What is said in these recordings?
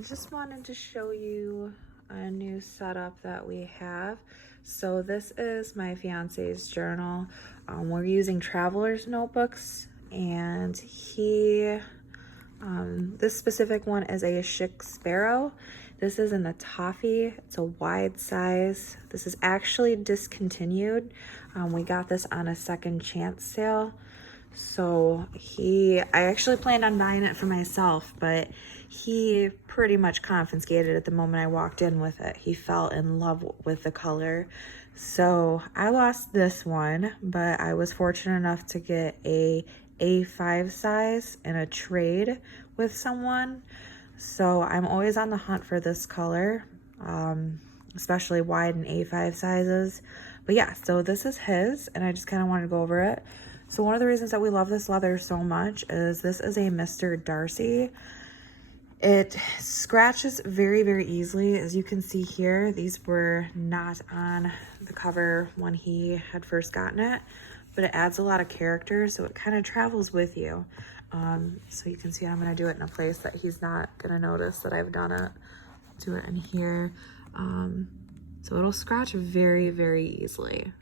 just wanted to show you a new setup that we have. So this is my fiance's journal. We're using traveler's notebooks, and this specific one is a Chic sparrow. This is in the toffee. It's a wide size. This is actually discontinued. We got this on a second chance sale. So I actually planned on buying it for myself, but he pretty much confiscated it the moment I walked in with it. He fell in love with the color. So I lost this one, but I was fortunate enough to get a A5 size in a trade with someone. So I'm always on the hunt for this color, especially wide and A5 sizes. But yeah, so this is his, and I just kind of wanted to go over it. So one of the reasons that we love this leather so much is this is a Mr. Darcy. It scratches very, very easily. As you can see here, these were not on the cover when he had first gotten it, but it adds a lot of character, so it kind of travels with you. So you can see I'm going to do it in a place that he's not going to notice that I've done it. I'll do it in here. So it'll scratch very, very easily.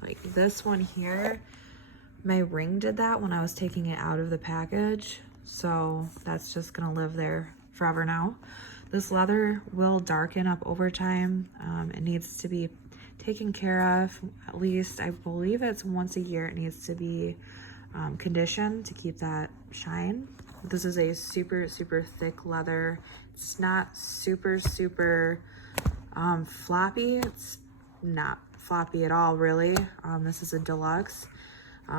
Like this one here, my ring did that when I was taking it out of the package. So that's just gonna live there forever now. This leather will darken up over time. It needs to be taken care of. At least, I believe it's once a year. It needs to be conditioned to keep that shine. This is a super, super thick leather. It's not super, super floppy. It's not floppy at all, really. This is a deluxe.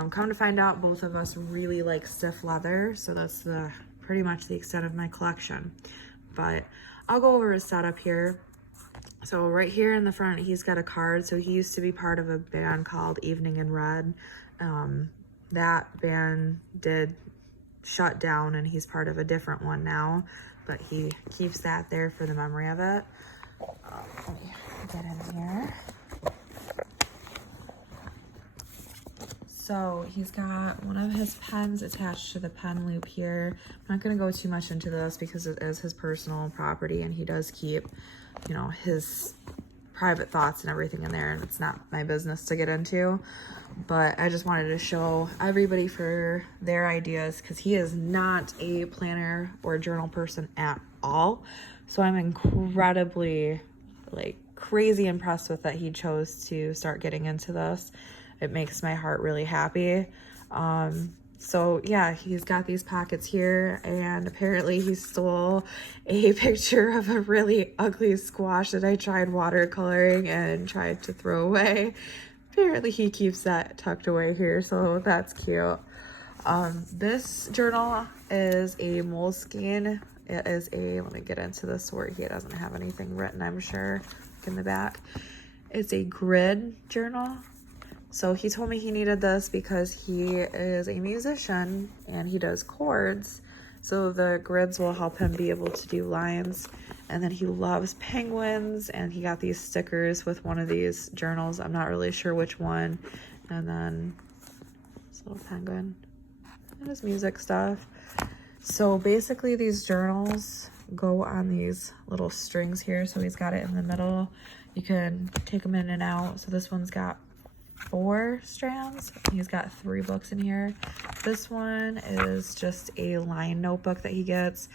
Come to find out, both of us really like stiff leather, so that's pretty much the extent of my collection. But I'll go over his setup here. So right here in the front, he's got a card. So he used to be part of a band called Evening in Red. That band did shut down, and he's part of a different one now, but he keeps that there for the memory of it. Let me get in here. So he's got one of his pens attached to the pen loop here. I'm not going to go too much into this because it is his personal property, and he does keep, you know, his private thoughts and everything in there, and it's not my business to get into. But I just wanted to show everybody for their ideas, because he is not a planner or journal person at all. So I'm incredibly, like, crazy impressed with that he chose to start getting into this. It makes my heart really happy. So yeah, he's got these pockets here, and apparently he stole a picture of a really ugly squash that I tried watercoloring and tried to throw away. Apparently he keeps that tucked away here, so that's cute. This journal is a Moleskine. It is let me get into this where he doesn't have anything written, I'm sure, in the back. It's a grid journal. So he told me he needed this because he is a musician and he does chords. So the grids will help him be able to do lines. And then he loves penguins, and he got these stickers with one of these journals. I'm not really sure which one. And then this little penguin and his music stuff. So basically these journals go on these little strings here. So he's got it in the middle. You can take them in and out. So this one's got 4 strands. He's got 3 books in here. This one is just a line notebook that he gets.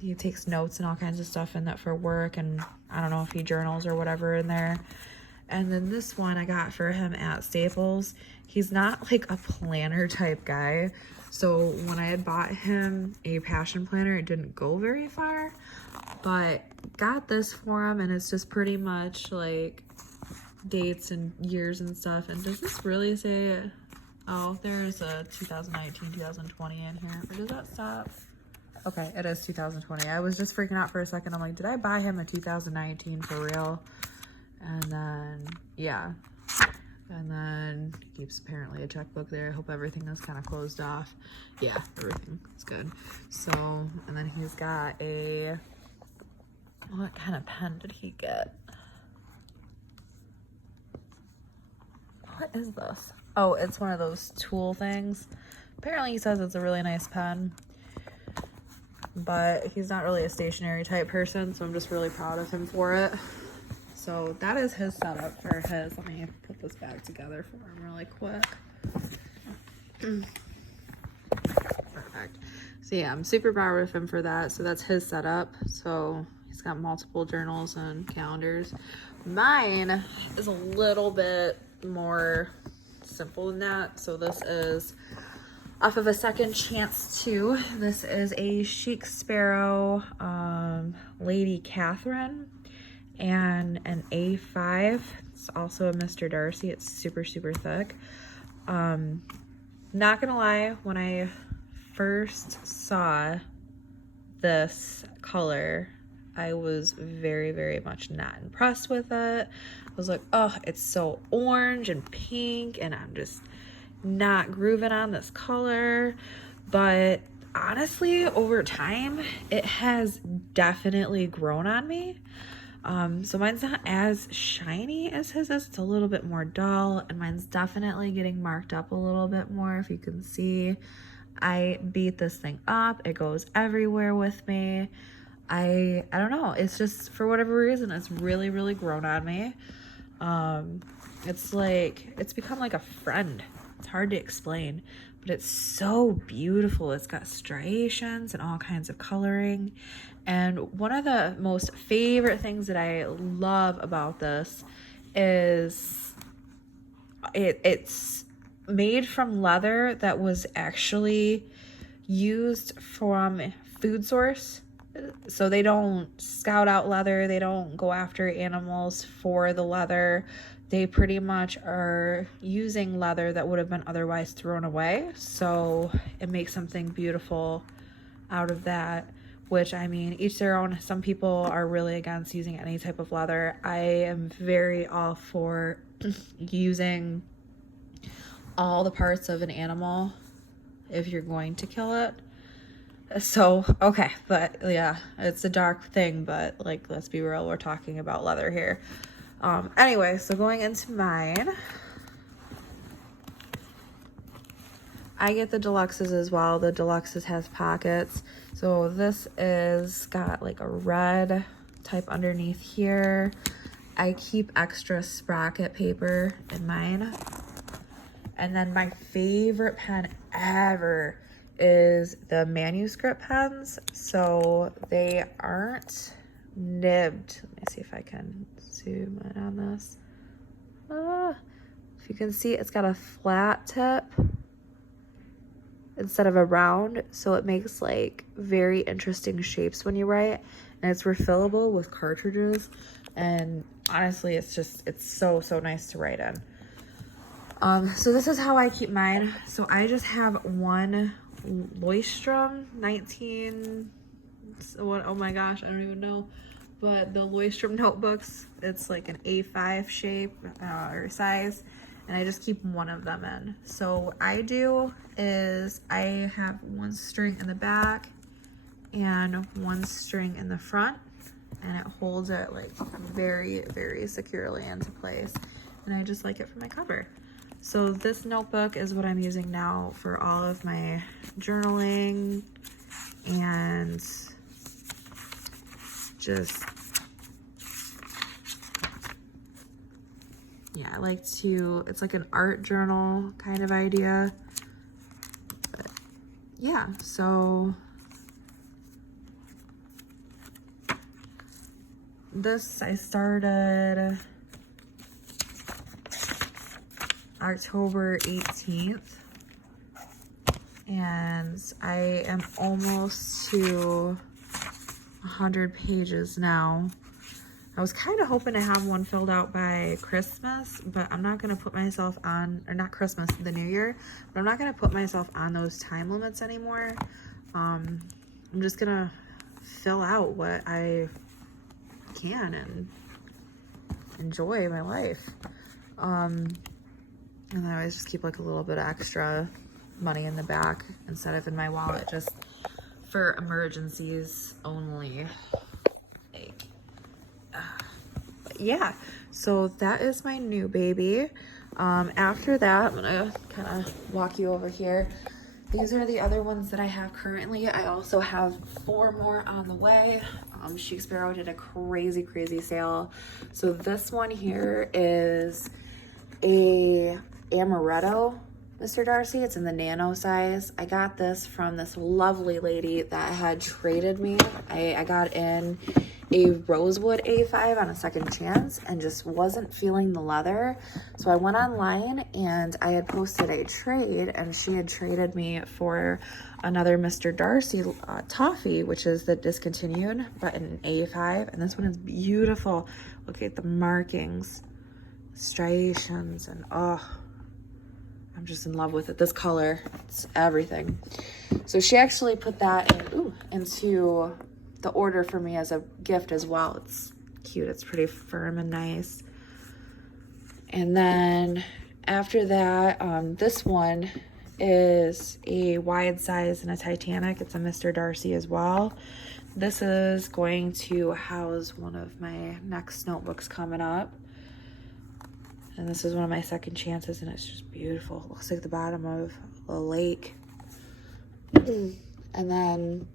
He takes notes and all kinds of stuff in that for work, and I don't know if he journals or whatever in there. And then this one I got for him at Staples. He's not like a planner type guy, so when I had bought him a passion planner, it didn't go very far, but got this for him, and it's just pretty much like dates and years and stuff. And does this really say, oh, there's a 2019 2020 in here, or does that stop? Okay, it is 2020. I was just freaking out for a second. I'm like, did I buy him a 2019 for real? And then yeah, and then he keeps apparently a checkbook there. I hope everything is kind of closed off. Yeah, everything is good. So, and then he's got what kind of pen did he get? What is this? Oh, it's one of those tool things. Apparently he says it's a really nice pen. but he's not really a stationary type person, so I'm just really proud of him for it. So that is his setup for his. Let me put this back together for him really quick. Perfect. So yeah, I'm super proud of him for that. So that's his setup. So he's got multiple journals and calendars. Mine is a little bit more simple than that. So this is off of a Second Chance 2. This is a Chic Sparrow, Lady Catherine, and an A5. It's also a Mr. Darcy. It's super, super thick. Not gonna lie, when I first saw this color, I was very, very much not impressed with it. I was like, oh, it's so orange and pink, and I'm just not grooving on this color. But honestly, over time, it has definitely grown on me. So mine's not as shiny as his is. It's a little bit more dull, and mine's definitely getting marked up a little bit more. If you can see, I beat this thing up. It goes everywhere with me. I don't know. It's just, for whatever reason, it's really, really grown on me. It's like, it's become like a friend. It's hard to explain, but it's so beautiful. It's got striations and all kinds of coloring. And one of the most favorite things that I love about this is it's made from leather that was actually used from food source. So they don't scout out leather. They don't go after animals for the leather. They pretty much are using leather that would have been otherwise thrown away. So it makes something beautiful out of that, which, I mean, each their own. Some people are really against using any type of leather. I am very all for using all the parts of an animal if you're going to kill it. So, okay, but yeah, it's a dark thing, but like, let's be real, we're talking about leather here. Anyway, so going into mine, I get the deluxes as well. The deluxes has pockets. So this is got like a red type underneath here. I keep extra sprocket paper in mine. And then my favorite pen ever is the manuscript pens. So they aren't nibbed. Let me see if I can zoom in on this. If you can see, it's got a flat tip instead of a round, so it makes like very interesting shapes when you write, and it's refillable with cartridges, and honestly, it's so nice to write in. So this is how I keep mine. So I just have one Leuchtturm 19, what, oh my gosh, I don't even know, but the Leuchtturm notebooks, it's like an A5 shape or size, and I just keep one of them in. So what I do is I have one string in the back and one string in the front, and it holds it like very, very securely into place, and I just like it for my cover. So this notebook is what I'm using now for all of my journaling, and just, yeah, I like to, it's like an art journal kind of idea. But yeah, so this I started October 18th, and I am almost to 100 pages now. I was kind of hoping to have one filled out by Christmas, but I'm not going to put myself on, or not Christmas, the New Year, but I'm not going to put myself on those time limits anymore. I'm just going to fill out what I can and enjoy my life. And then I always just keep like a little bit of extra money in the back instead of in my wallet, just for emergencies only. Like, but yeah, so that is my new baby. After that, I'm gonna kind of walk you over here these are the other ones that I have currently. I also have 4 more on the way. Chic Sparrow did a crazy sale. So this one here is a amaretto Mr. Darcy. It's in the nano size. I got this from this lovely lady that had traded me. I got in a rosewood A5 on a second chance and just wasn't feeling the leather. So I went online and I had posted a trade, and she had traded me for another Mr. Darcy toffee, which is the discontinued, but an A5. And this one is beautiful. Look at the markings, striations, and oh, I'm just in love with it. This color, it's everything. So she actually put that in, into the order for me as a gift as well. It's cute. It's pretty firm and nice. And then after that, this one is a wide size and a Titanic. It's a Mr. Darcy as well. This is going to house one of my next notebooks coming up. And this is one of my second chances, and it's just beautiful. It looks like the bottom of a lake. And then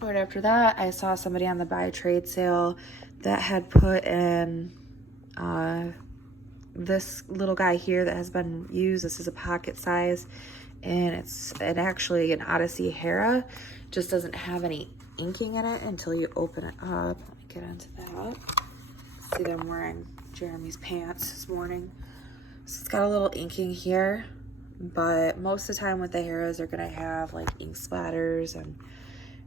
right after that, I saw somebody on the buy trade sale that had put in this little guy here that has been used. This is a pocket size, and it's actually an Odyssey Hera. Just doesn't have any inking in it until you open it up. Let me get into that. See that I'm wearing Jeremy's pants this morning. So it's got a little inking here, but most of the time with the Heras are gonna have like ink splatters, and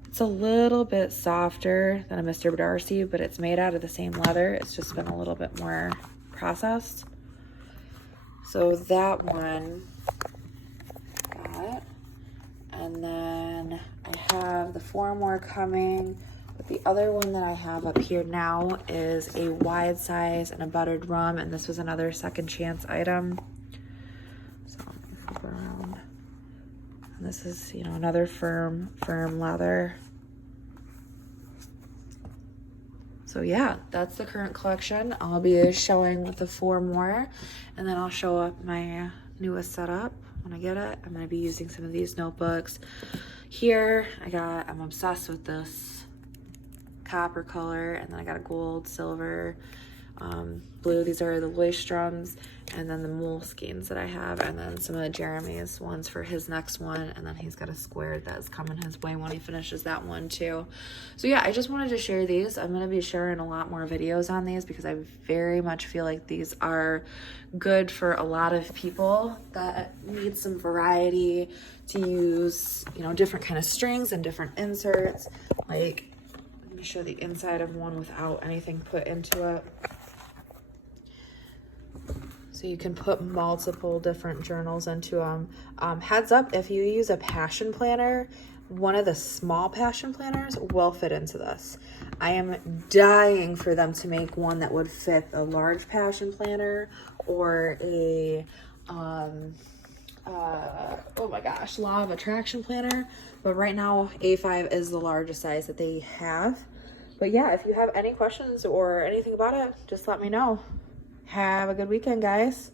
it's a little bit softer than a Mr. Darcy, but it's made out of the same leather. It's just been a little bit more processed. So that one got, and then I have the 4 more coming. But the other one that I have up here now is a wide size and a buttered rum, and this was another second chance item. So let me flip around. And this is, you know, another firm leather. So yeah, that's the current collection. I'll be showing with the 4 more, and then I'll show up my newest setup when I get it. I'm gonna be using some of these notebooks. Here, I'm obsessed with this copper color, and then I got a gold, silver, blue. These are the Leuchtturms, and then the Moleskines that I have, and then some of Jeremy's ones for his next one, and then he's got a square that's coming his way when he finishes that one too. So yeah, I just wanted to share these. I'm going to be sharing a lot more videos on these because I very much feel like these are good for a lot of people that need some variety to use, you know, different kind of strings and different inserts. Like, let me show the inside of one without anything put into it. So you can put multiple different journals into them. Heads up, if you use a passion planner, one of the small passion planners will fit into this. I am dying for them to make one that would fit a large passion planner or a oh my gosh, law of attraction planner. But right now A5 is the largest size that they have. But yeah, if you have any questions or anything about it, just let me know. Have a good weekend, guys.